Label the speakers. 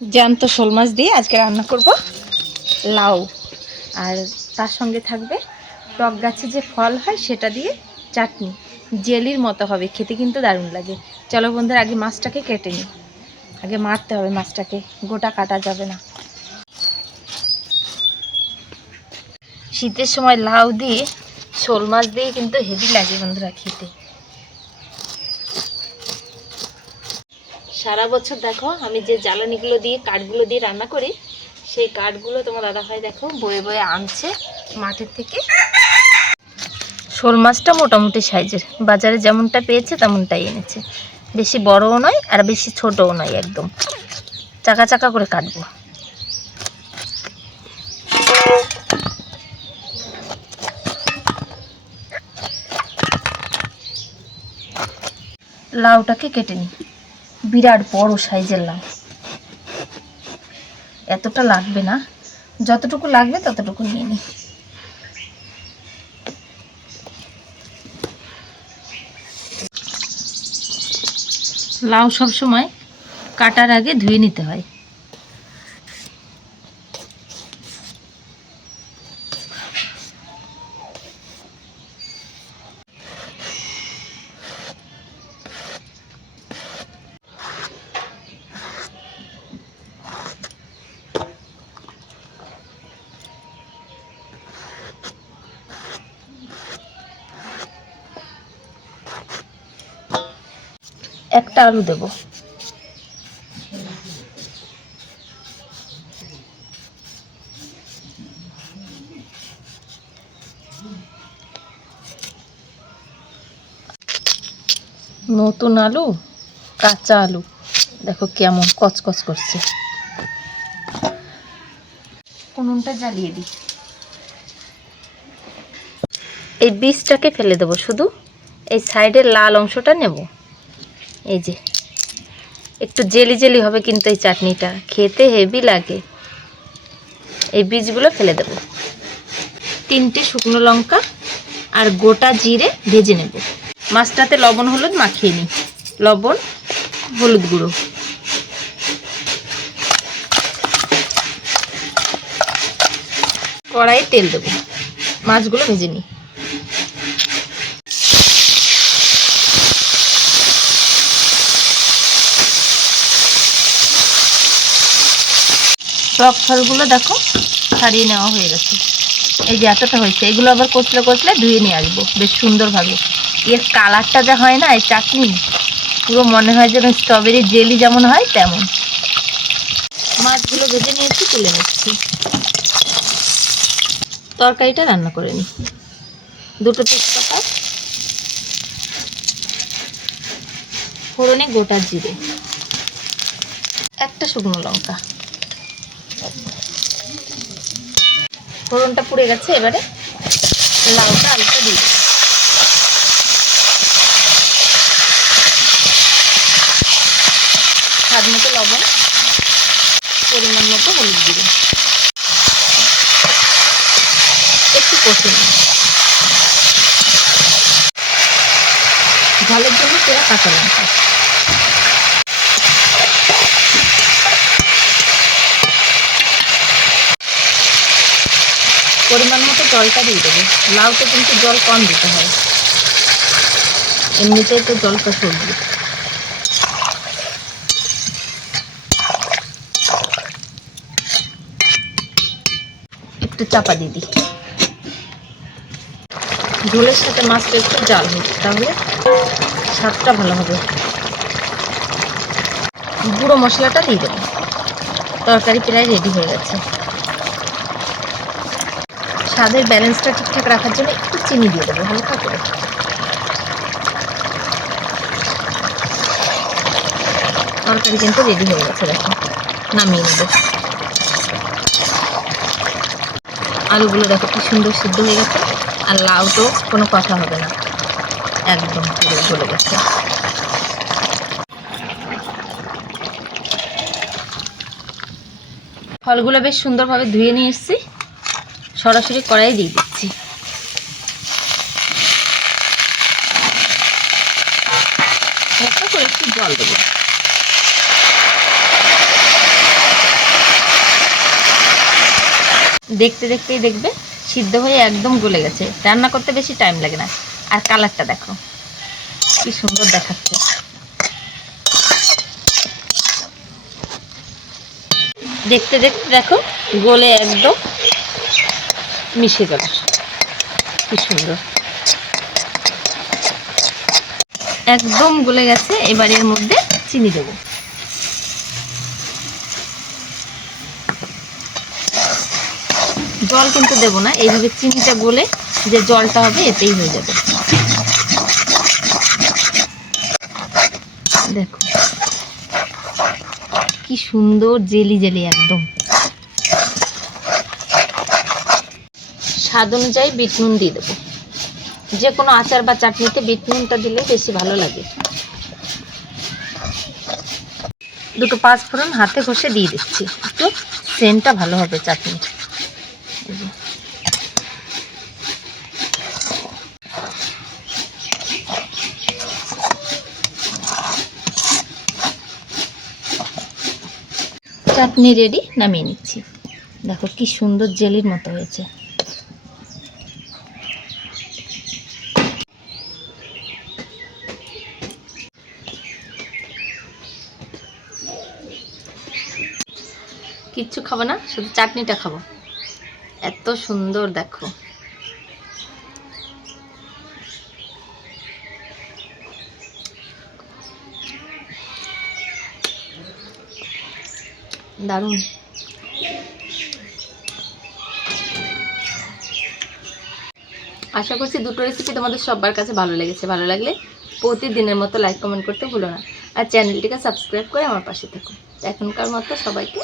Speaker 1: জ্যান্ত শোল মাছ দিয়ে আজকে রান্না করব লাউ। আর তার সঙ্গে থাকবে টক গাছে যে ফল হয় সেটা দিয়ে চাটনি। জেলির মতো হবে, খেতে কিন্তু দারুণ লাগে। চলো বন্ধুরা, আগে মাছটাকে কেটে নিই। আগে মারতে হবে মাছটাকে, গোটা কাটা যাবে না। শীতের সময় লাউ দিয়ে শোল মাছ দিয়ে কিন্তু হেভি লাগে বন্ধুরা খেতে। সারা বছর দেখো, আমি যে জ্বালানিগুলো দিয়ে, কাঠগুলো দিয়ে রান্না করি, সেই কাঠগুলো তোমার দাদা ভাই দেখো বয়ে বয়ে আনছে মাঠের থেকে। শোল মাছটা মোটামুটি সাইজের। বাজারে যেমনটা পেয়েছে, তেমনটাই এনেছে। বেশি বড়ও নয়, আর বেশি ছোটও নয় একদম। চাকা চাকা করে কাটবো। লাউটাকে কেটে নিই। বিরাট বড় সাইজের লাউ। এতটা লাগবে না। যতটুকু লাগবে ততটুকু নিয়ে নিই লাউ সব সময় কাটার আগে ধুয়ে নিতে হয়। একটা আলু দেব। নতুন আলু, কাঁচা আলু। দেখো কেমন কচকচ করছে। উনুনটা জ্বালিয়ে দিই। এই বীজটাকে ফেলে দেবো শুধু। এই সাইডের লাল অংশটা নেব। এই যে, একটু জেলি জেলি হবে কিন্তু এই চাটনিটা। খেতে হেভি লাগে। এই বীজগুলো ফেলে দেব। তিনটে শুকনো লঙ্কা আর গোটা জিরে ভেজে নেব। মাছটাতে লবণ, হলুদ মাখিয়ে নিই। লবণ, হলুদ গুঁড়ো। কড়াইয়ে তেল দেবো। মাছগুলো ভেজে নিই। টক ফলগুলো দেখো ছাড়িয়ে নেওয়া হয়ে গেছে। এই যে এতটা হয়েছে, এগুলো আবার কচলে কচলে ধুয়ে নিয়ে আসব, বেশ সুন্দরভাবে। এর কালারটা যা হয় না, এই চাটনি, পুরো মনে হয় যেন স্ট্রবেরি জেলি যেমন হয়, তেমন। মাছগুলো ভেজে নিয়েছি, তুলে নিচ্ছি। তরকারিটা রান্না করে নিই। দুটো তেজপাতা, ফোড়নে গোটা জিরে, একটা শুকনো লঙ্কা। ফোড়নটা পুড়ে গেছে, এবারে লাউটা আলুটা দিই। স্বাদ মতো লবণ, পরিমাণ মতো হলুদ দিবে একটু কষে ঝালের জন্য সেরা কাঁচা লঙ্কা। পরিমাণ মতো জলটা দিয়ে দেবো। লাউতে কিন্তু জল কম দিতে হয়। এমনিতেই তো জলটা সবজি একটু চাপা দিয়ে দিই। ঝোলের সাথে মাছটা একটু জাল হোক, তাহলে স্বাদটা ভালো হবে। গুঁড়ো মশলাটা দিয়ে দেবো। তরকারি প্রায় রেডি হয়ে গেছে। স্বাদের ব্যালেন্সটা ঠিকঠাক রাখার জন্য একটু চিনি দিয়ে দেবো, হালকা করে। তরকারি কিন্তু রেডি হয়ে গেছে, দেখো। নামিয়ে নেব। আলুগুলো দেখো কি সুন্দর সিদ্ধ হয়ে গেছে, আর লাউ তো কোনো কথা হবে না। একদম পুরো গলে গেছে। ফলগুলো বেশ সুন্দরভাবে ধুয়ে নিয়ে এসেছি। সরাসরি কড়াই দিয়ে দিচ্ছি। করে একটু জল দেবো। দেখতে দেখতেই দেখবে সিদ্ধ হয়ে একদম গলে গেছে। রান্না করতে বেশি টাইম লাগে না। আর কালারটা দেখো কি সুন্দর দেখাচ্ছে। দেখতে দেখতে দেখো গলে একদম মিশে গেল কি সুন্দর। একদম গলে গেছে, এবার এর মধ্যে চিনি দেবো। জল কিন্তু দেবো না, এইভাবে চিনিটা গলে যে জলটা হবে এতেই হয়ে যাবে। দেখো, কি সুন্দর জেলি জেলি একদম। স্বাদ অনুযায়ী বিট নুন দিয়ে দেবো। যে কোনো আচার বা চাটনিতে বিট নুনটা দিলে বেশি ভালো লাগে। দুটো পাঁচ ফোড়ন হাতে ঘষে দিয়ে দিচ্ছি। একটু সেন্টটা ভালো হবে চাটনি। চাটনি রেডি নামিয়ে নিচ্ছি। দেখো কি সুন্দর জেলির মতো হয়েছে। কিচ্ছু খাব না, শুধু চাটনিটা খাব। এত সুন্দর, দেখো। দারুণ। আশা করছি দুটো রেসিপি তোমাদের সবার কাছে ভালো লেগেছে। ভালো লাগলে প্রতিদিনের মতো লাইক কমেন্ট করতে ভুলো না। আর চ্যানেলটিকে সাবস্ক্রাইব করে আমার পাশে থেকো। এখনকার মতো সবাইকে